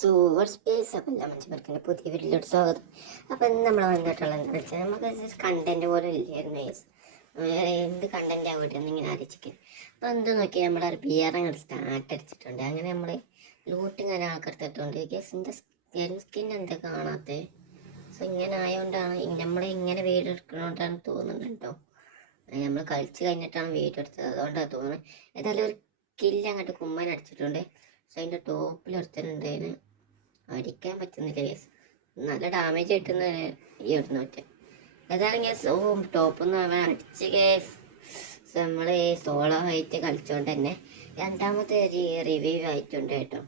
So space അപ്പം എല്ലാ മനുഷ്യർക്കിൻ്റെ പുതിയ വീട്ടിലോട്ട് സ്വാഗതം. അപ്പം ഇന്ന് നമ്മൾ വന്നിട്ടുള്ളത് എന്താണെന്ന് വെച്ചാൽ നമുക്ക് കണ്ടന്റ് പോലെ ഇല്ലായിരുന്നു ഗൈസ്. എന്ത് കണ്ടന്റ് ആവട്ടെന്ന് ഇങ്ങനെ ആലോചിക്കും. അപ്പോൾ എന്ത് നോക്കിയാൽ നമ്മുടെ ബിയർ അങ്ങോട്ട് സ്റ്റാർട്ട് അടിച്ചിട്ടുണ്ട്. അങ്ങനെ നമ്മൾ ലൂട്ട് ഇങ്ങനെ ആൾക്കെടുത്തിട്ടുണ്ട്. ഗൈസിൻ്റെ സ്കിൻ എന്താ കാണാത്തത്. സോ ഇങ്ങനെ ആയതുകൊണ്ടാണ് ഇങ്ങനെ വീഡിയോ എടുക്കുന്നതുകൊണ്ടാണ് തോന്നുന്നത് കേട്ടോ. നമ്മൾ കളിച്ച് കഴിഞ്ഞിട്ടാണ് വീഡിയോ എടുത്തത്, അതുകൊണ്ടാണ് തോന്നുന്നത്. ഏതായാലും ഒരു കില്ല് അങ്ങോട്ട് കുമ്മൻ അടിച്ചിട്ടുണ്ട്. സോ അതിൻ്റെ ടോപ്പിൽ ഒരുത്തനുണ്ടായിരുന്നു, അടിക്കാൻ പറ്റുന്നില്ല കേസ്. നല്ല ഡാമേജ് കിട്ടുന്ന ഈ ഇടുന്ന ഒറ്റ ഏതായാലും കേസ്. ടോപ്പൊന്നും അവൻ അടിച്ച് കേസ്. നമ്മൾ സോളോ ആയിട്ട് കളിച്ചോണ്ട് തന്നെ രണ്ടാമത്തെ ഒരു റിവ്യൂ ആയിട്ടുണ്ട് കേട്ടോ.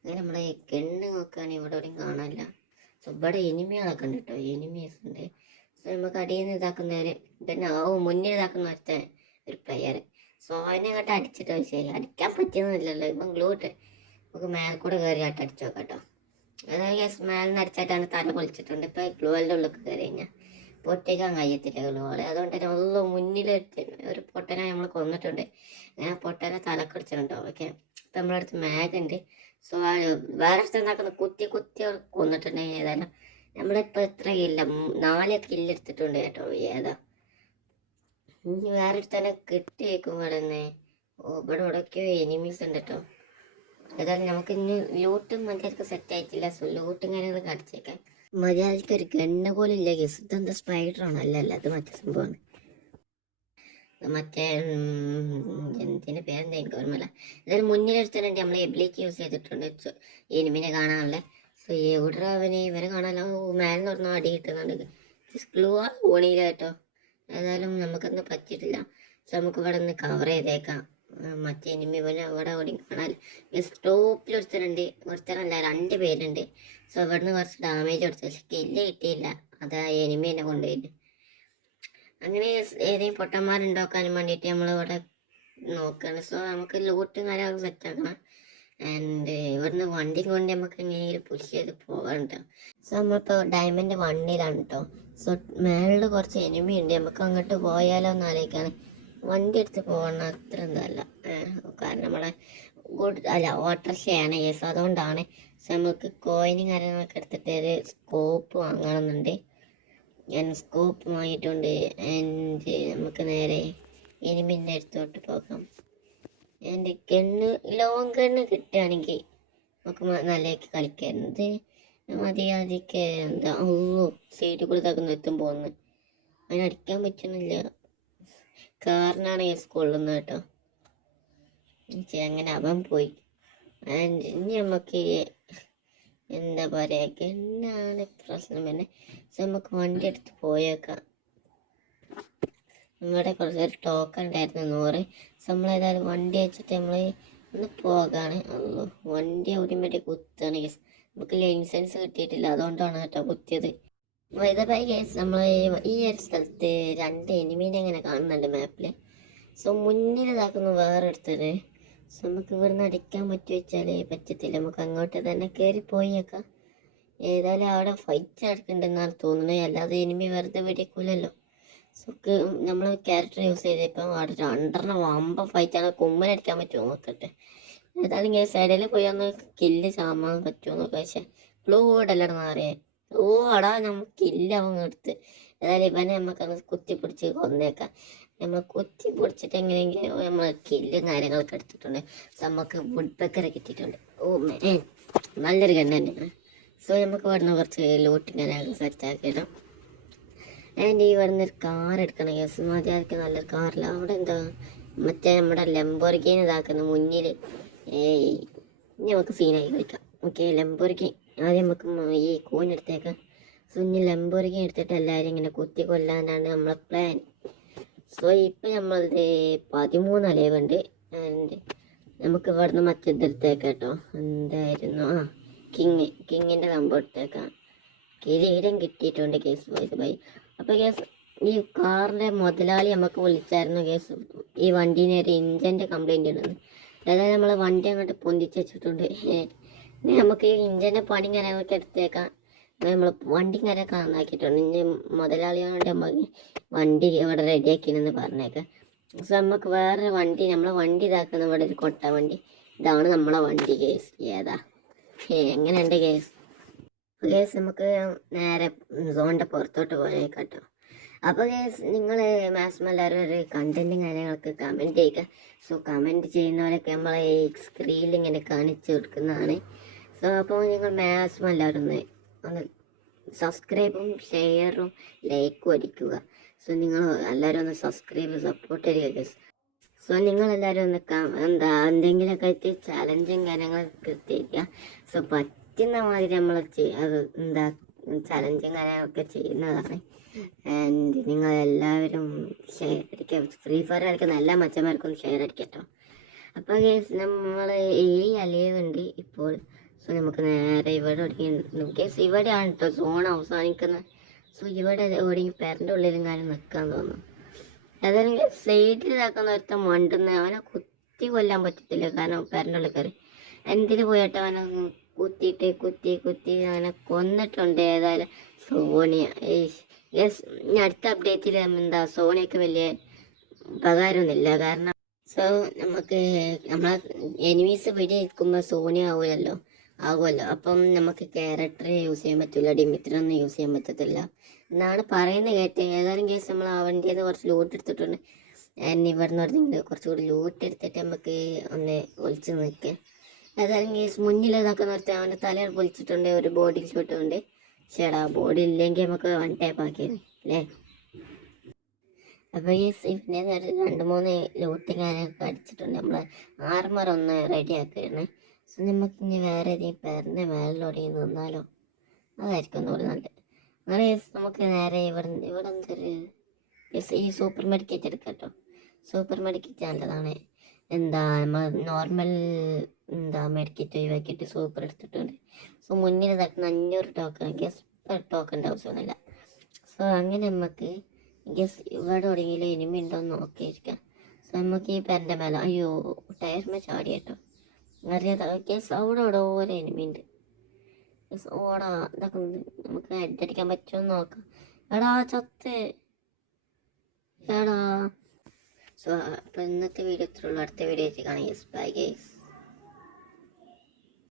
അങ്ങനെ നമ്മൾ കണ്ണ് നോക്കുകയാണെങ്കിൽ ഇവിടെ എവിടെയും കാണാനില്ല. സോ ഇവിടെ എനിമികളൊക്കെ ഉണ്ട് കേട്ടോ, എനിമീസ് ഉണ്ട്. സോ നമുക്ക് അടിയിൽ നിന്ന് ഇതാക്കുന്നവർ പിന്നെ മുന്നിൽ ഇതാക്കുന്ന ഒരു പ്ലെയർ. സോ അതിനെ അങ്ങോട്ട് അടിച്ചിട്ട് ശരി അടിക്കാൻ പറ്റുന്നില്ലല്ലോ. ഇപ്പം ഗ്ലൂട്ട് നമുക്ക് മേൽക്കൂടെ കയറി ആട്ട് അടിച്ചു നോക്കാം കേട്ടോ. അതായത് ഗ്യാസ് മേലിന് അടിച്ചായിട്ടാണ് തല പൊളിച്ചിട്ടുണ്ട്. ഇപ്പം ഗ്ലൂവലിൻ്റെ ഉള്ളിൽ കയറി കഴിഞ്ഞാൽ പൊട്ടിക്കാൻ കഴിയത്തില്ല ഗ്ലൂവൽ. അതുകൊണ്ട് തന്നെ ഉള്ളു മുന്നിൽ ഒരു പൊട്ടനെ നമ്മൾ കൊന്നിട്ടുണ്ട്. ഞാൻ പൊട്ടനെ തലക്കടിച്ചിട്ടുണ്ടോ. ഓക്കെ, ഇപ്പം നമ്മുടെ അടുത്ത് മാഗ് ഉണ്ട്. സോ വേറെ ഉണ്ടാക്കുന്ന കുത്തി കൊന്നിട്ടുണ്ടെങ്കിൽ ഏതായാലും നമ്മളിപ്പോൾ എത്ര കില്ല 4 കില്ലെടുത്തിട്ടുണ്ട് കേട്ടോ. ഏതാ ഇനി വേറെ തന്നെ കിട്ടിയേക്കും ഇവിടെ നിന്ന്. ഇവിടെ ഇവിടെയൊക്കെയോ എനിമീസ് ഉണ്ട് കേട്ടോ. ഏതായാലും നമുക്ക് ഇന്ന് ലൂട്ടും മര്യാദക്ക് സെറ്റ് ആയിട്ടില്ല. സോ ലൂട്ടും കാര്യങ്ങൾ കടിച്ചേക്കാം. മര്യാദക്ക് ഒരു ഗണ്ണ് പോലും ഇല്ല കേസ്. ഇതെന്താ സ്പൈഡറാണോ? അല്ലല്ല, അത് മറ്റേ സംഭവമാണ്. മറ്റേ എന്തിൻ്റെ പേരെന്താ എനിക്ക് ഓർമ്മയില്ല. ഏതായാലും മുന്നിലെടുത്തിട്ടുണ്ട് നമ്മൾ എബിലിറ്റി യൂസ് ചെയ്തിട്ടുണ്ട് എനിമിനെ കാണാനുള്ള. സോ എവിടെ അവന് ഇവരെ കാണാനോ മേലെ തുറന്നോ അടി കിട്ടുന്നുണ്ട്. ക്ലൂ ഓണിയില്ല കേട്ടോ. ഏതായാലും നമുക്കൊന്നും പറ്റിയിട്ടില്ല. സോ നമുക്ക് ഇവിടെ നിന്ന് കവർ ചെയ്തേക്കാം. മറ്റേ എനിമി പോലെ അവിടെ ഓടി കാണാൻ സ്റ്റോപ്പിൽ ഒരുത്തരല്ല 2 പേരുണ്ട്. സോ ഇവിടുന്ന് കുറച്ച് ഡാമേജ് കൊടുത്തു, പക്ഷെ കില്ല് കിട്ടിയില്ല. അത് എനിമി എന്നെ കൊണ്ടുപോയിട്ട്. അങ്ങനെ ഏതെങ്കിലും പൊട്ടന്മാരുണ്ടാക്കാനും വേണ്ടിയിട്ട് നമ്മളിവിടെ നോക്കുകയാണ്. സോ നമുക്ക് ലൂട്ടും കാര്യങ്ങളൊക്കെ സെറ്റാക്കണം. ആൻഡ് ഇവിടുന്ന് വണ്ടി കൊണ്ട് നമുക്ക് എങ്ങനെയെങ്കിലും പുഷ് ചെയ്ത് പോകാനുണ്ടോ. സോ നമ്മളിപ്പോൾ ഡയമണ്ട് 1-ലാണ് കേട്ടോ. സോ മേളിൽ കുറച്ച് എനിമി ഉണ്ട്. നമുക്ക് അങ്ങോട്ട് പോയാലോ എന്ന് ആലോചിക്കാണ്. വണ്ടി എടുത്ത് പോകണം അത്ര എന്തല്ല, കാരണം നമ്മളെ ഓട്ടർഷയാണ് കേസ്. അതുകൊണ്ടാണ്. സോ നമുക്ക് കോയിനും കാര്യങ്ങളൊക്കെ എടുത്തിട്ട് ഒരു സ്കോപ്പ് വാങ്ങണമെന്നുണ്ട്. ഞാൻ സ്കോപ്പ് വാങ്ങിയിട്ടുണ്ട്. ആൻഡ് നമുക്ക് നേരെ എനിമിൻ്റെ അടുത്തോട്ട് പോകാം. എൻ്റെ ലോങ് ഗണ്ണ് കിട്ടുകയാണെങ്കിൽ നമുക്ക് നല്ലതൊക്കെ കളിക്കാറുണ്ട്. മതിയാതിക്ക് എന്താ സൈഡിൽ കൂടെ തകുന്ന എത്തും പോകുന്നത്, അതിനടിക്കാൻ പറ്റുന്നില്ല. കാറിനാണ് കൊള്ളുന്നത് കേട്ടോ. അങ്ങനെ അവൻ പോയി. ഇനി നമുക്ക് എന്താ പറയുക, എന്നാണ് പ്രശ്നം തന്നെ. സോ നമുക്ക് വണ്ടി എടുത്ത് പോയേക്കാം. നമ്മുടെ കുറച്ചൊരു ടോക്കൺ ഉണ്ടായിരുന്നു 100. സോ നമ്മളേതായാലും വണ്ടി വെച്ചിട്ട് നമ്മൾ ഒന്ന് പോകാണ്. വണ്ടി ഓടിമേട്ടി കുത്താണ് കേസ്. നമുക്ക് ലൈസൻസ് കിട്ടിയിട്ടില്ല, അതുകൊണ്ടാണ് കേട്ടോ കുത്തിയത്. വൈദബായി കേസ്. നമ്മൾ ഈ ഒരു സ്ഥലത്ത് 2 എനിമീനെ ഇങ്ങനെ കാണുന്നുണ്ട് മാപ്പിൽ. സോ മുന്നിൽ ഇതാക്കുന്നു വേറെ എടുത്തത്. സോ നമുക്ക് ഇവിടുന്ന് അടിക്കാൻ വെച്ചാൽ പറ്റത്തില്ല. നമുക്ക് അങ്ങോട്ട് തന്നെ കയറി പോയേക്കാം. ഏതായാലും അവിടെ ഫൈറ്റ് നടക്കുന്നുണ്ടെന്നാണ് തോന്നുന്നത്, അല്ലാതെ എനിമി വെറുതെ വെടിക്കൂലല്ലോ. സോ നമ്മൾ ക്യാരക്ടർ യൂസ് ചെയ്തപ്പോൾ അവിടെ 2 വമ്പ ഫൈറ്റാണ്. കുമ്മനടിക്കാൻ പറ്റുമോ നോക്കട്ടെ. ഏതായാലും കേസ് സൈഡിൽ പോയി ഒന്ന് കില്ല് ചാമാൻ പറ്റുമോ നോക്കാം. പക്ഷേ ഫ്ലൂ ഇടല്ലെന്ന് അറിയാം. അടാ നമുക്ക് കില്ല് അവൻ എടുത്ത്. ഏതായാലും ഇവനെ നമുക്കങ്ങ് കുത്തിപ്പിടിച്ച് കൊന്നേക്കാം. നമ്മൾ കുത്തി പിടിച്ചിട്ട് എങ്ങനെയെങ്കിലും നമ്മൾ കില്ലും കാര്യങ്ങളൊക്കെ എടുത്തിട്ടുണ്ട്. നമുക്ക് വുഡ് പെക്കറെ കിട്ടിയിട്ടുണ്ട്. നല്ലൊരു ഗണ്ണ് തന്നെയാണ്. സോ നമുക്ക് ഇവിടുന്ന് കുറച്ച് ലൂട്ടിങ്ങനെ സെറ്റാക്കിയിടാം. ആൻഡ് ഈ വരുന്നൊരു കാർ എടുക്കണം കേസ്. മതിയാർക്ക് നല്ലൊരു കാറില്ല. അവിടെ എന്താ മറ്റേ നമ്മുടെ ലംബോർഗിനി ഇതാക്കുന്നു മുന്നിൽ. ഇനി നമുക്ക് സീനായി കളിക്കാം. ഓക്കെ, ലംബോർഗിനി ആദ്യം നമുക്ക് ഈ കൂനെടുത്തേക്കാം. സോ ഇനി ലംബോർഗിനി എടുത്തിട്ട് എല്ലാവരും ഇങ്ങനെ കുത്തി കൊല്ലാനാണ് നമ്മളെ പ്ലാൻ. സോ ഇപ്പം നമ്മളിത് 13 അലവുണ്ട്. ആൻഡ് നമുക്ക് ഇവിടുന്ന് മറ്റെടുത്തേക്കാം കേട്ടോ. എന്തായിരുന്നു കിങ്ങിൻ്റെ സംഭവം എടുത്തേക്കാം. കിരീടം കിട്ടിയിട്ടുണ്ട് കേസ്. ബൈ. അപ്പോൾ കേസ് ഈ കാറിൻ്റെ മുതലാളി നമുക്ക് വിളിച്ചായിരുന്നു കേസ്. ഈ വണ്ടീന് ഒരു ഇഞ്ചിൻ്റെ കംപ്ലൈൻറ്റ് ഉണ്ടെന്ന്. അതായത് നമ്മൾ വണ്ടി അങ്ങോട്ട് പൊന്തിച്ച് വെച്ചിട്ടുണ്ട്. നമുക്ക് ഈ ഇഞ്ചിൻ്റെ പണി കാര്യങ്ങളൊക്കെ എടുത്തേക്കാം. നമ്മൾ വണ്ടി കാര്യമൊക്കെ നന്നാക്കിയിട്ടുണ്ട്. ഇനി മുതലാളിയോട് നമുക്ക് വണ്ടി ഇവിടെ റെഡിയാക്കിയെന്ന് പറഞ്ഞേക്കാം. സോ നമുക്ക് വേറെ വണ്ടി നമ്മളെ വണ്ടി ഇതാക്കുന്ന ഇവിടെ ഒരു കൊട്ട വണ്ടി. ഇതാണ് നമ്മളെ വണ്ടി കേസ്. ഏതാ എങ്ങനെയുണ്ട് കേസ്? കേസ് നമുക്ക് നേരെ സോണിൻ്റെ പുറത്തോട്ട് പോയേക്കാട്ടോ. അപ്പോൾ കേസ് നിങ്ങൾ മാക്സിമം എല്ലാവരും ഒരു കണ്ടൻറ്റും കാര്യങ്ങളൊക്കെ കമൻറ്റ് ചെയ്യുക. സോ കമൻറ്റ് ചെയ്യുന്നവരൊക്കെ നമ്മളെ ഈ സ്ക്രീനിൽ ഇങ്ങനെ കാണിച്ചു കൊടുക്കുന്നതാണ്. സോ അപ്പോൾ നിങ്ങൾ മാക്സിമം എല്ലാവരും ഒന്ന് സബ്സ്ക്രൈബും ഷെയറും ലൈക്കും അടിക്കുക. സോ നിങ്ങൾ എല്ലാവരും ഒന്ന് സബ്സ്ക്രൈബ് സപ്പോർട്ട് ചെയ്യുക ഗൈസ്. സോ നിങ്ങളെല്ലാവരും ഒന്ന് എന്തെങ്കിലുമൊക്കെ ആയിട്ട് ചലഞ്ചും കാര്യങ്ങളൊക്കെ ചെയ്യുക. സോ പറ്റുന്ന മാതിരി നമ്മൾ അത് ചലഞ്ചും കാര്യങ്ങളൊക്കെ ചെയ്യുന്നതാണ്. ആൻഡ് നിങ്ങളെല്ലാവരും ഷെയർ അടിക്കുക. ഫ്രീ ഫയർ കളിക്കുന്ന എല്ലാ മച്ചന്മാർക്കും ഷെയർ അടിക്കട്ടോ. അപ്പോൾ കേസ് നമ്മൾ ഈ അലയുണ്ട് ഇപ്പോൾ. സോ നമുക്ക് നേരെ ഇവിടെ ഒടുങ്ങി കേസ് ഇവിടെയാണ് കേട്ടോ സോൺ അവസാനിക്കുന്നത്. സോ ഇവിടെ ഒടുങ്ങി പെരൻ്റെ ഉള്ളിലും കാര്യം നിൽക്കാൻ തോന്നുന്നു. അതായത് സൈഡിൽ ഇതാക്കുന്ന ഒരുത്ത മണ്ടുന്ന അവനെ കുത്തി കൊല്ലാൻ പറ്റത്തില്ല, കാരണം പെരൻ്റെ ഉള്ളിൽ കയറി എന്തിനു പോയിട്ട് അവനെ കുത്തി അവനെ കൊന്നിട്ടുണ്ട്. ഏതായാലും സോണിയ അടുത്ത അപ്ഡേറ്റിൽ സോണിയക്ക് വലിയ ഉപകാരമൊന്നുമില്ല. കാരണം സോ നമുക്ക് നമ്മളെ എനിമീസ് വെടിയേൽക്കുമ്പോൾ സോണിയ ആകുമല്ലോ. അപ്പം നമുക്ക് ക്യാരക്ടർ യൂസ് ചെയ്യാൻ പറ്റില്ല, ഡിമിത്രൊന്നും യൂസ് ചെയ്യാൻ പറ്റത്തില്ല എന്നാണ് പറയുന്നത് കേട്ടത്. ഏതായാലും കേസ് നമ്മൾ ആ വണ്ടിയിൽ നിന്ന് കുറച്ച് ലൂട്ട് എടുത്തിട്ടുണ്ട്. ഇവിടെ നിന്ന് പറഞ്ഞെങ്കിൽ കുറച്ചുകൂടി ലൂട്ട് എടുത്തിട്ട് നമുക്ക് ഒന്ന് ഒളിച്ച് നിൽക്കാം. ഏതായാലും കേസ് മുന്നിൽ ഇതൊക്കെ നിർത്തി അവൻ്റെ തല പൊളിച്ചിട്ടുണ്ട്, ഒരു ബോഡി ഷോട്ട് ഉണ്ട്. ചേടാ ബോഡി ഇല്ലെങ്കിൽ നമുക്ക് വൺ ടൈപ്പ് ആക്കിയത് അല്ലേ. അപ്പോൾ ഈ പിന്നെ 2-3 ലൂട്ടിങ് കാര്യങ്ങളൊക്കെ അടിച്ചിട്ടുണ്ട്. നമ്മൾ ആർമർ ഒന്ന് റെഡി ആക്കിയിരുന്നു. സോ നമുക്ക് ഇനി വേറെ ഏതെങ്കിലും പേരിൻ്റെ മേളിലോടെ നിന്നാലോ, അതായിരിക്കും ഒന്നുകൂടി നല്ലത്. അങ്ങനെ നമുക്ക് നേരെ ഇവിടെ എന്തൊരു ഈ സൂപ്പർ മെഡിക്കറ്റ് എടുക്കാം കേട്ടോ. സൂപ്പർ മെഡിക്കറ്റ് നല്ലതാണ്. നമ്മൾ നോർമൽ മെഡിക്കറ്റ് ഒഴിവാക്കിയിട്ട് സൂപ്പർ എടുത്തിട്ടുണ്ട്. സോ മുന്നിൽ ഇതാക്കുന്ന 500 ടോക്കൺ ഗസ് ടോക്കണിൻ്റെ ആവശ്യമൊന്നുമില്ല. സോ അങ്ങനെ നമുക്ക് ഗസ് ഇവിടെ എവിടെയെങ്കിലും എനിമി ഉണ്ടോയെന്ന് നോക്കിയിരിക്കാം. സോ നമുക്ക് ഈ പേരൻ്റെ മേലെ അയ്യോ ടയർമേ ചാടി കേട്ടോ, അറിയാതെ ഗസ് അവിടെ ഓരോ എനിമി ഉണ്ട്. ഗസ് ഓടാ ഇതൊക്കെ നമുക്ക് ഹെഡടിക്കാൻ പറ്റുമെന്ന് നോക്കാം. എടാ ചത്ത് എടാ. സോ അപ്പോൾ ഇന്നത്തെ വീഡിയോ ഇത്രയുള്ളൂ. അടുത്ത വീഡിയോ കാണാം. Yes bye guys.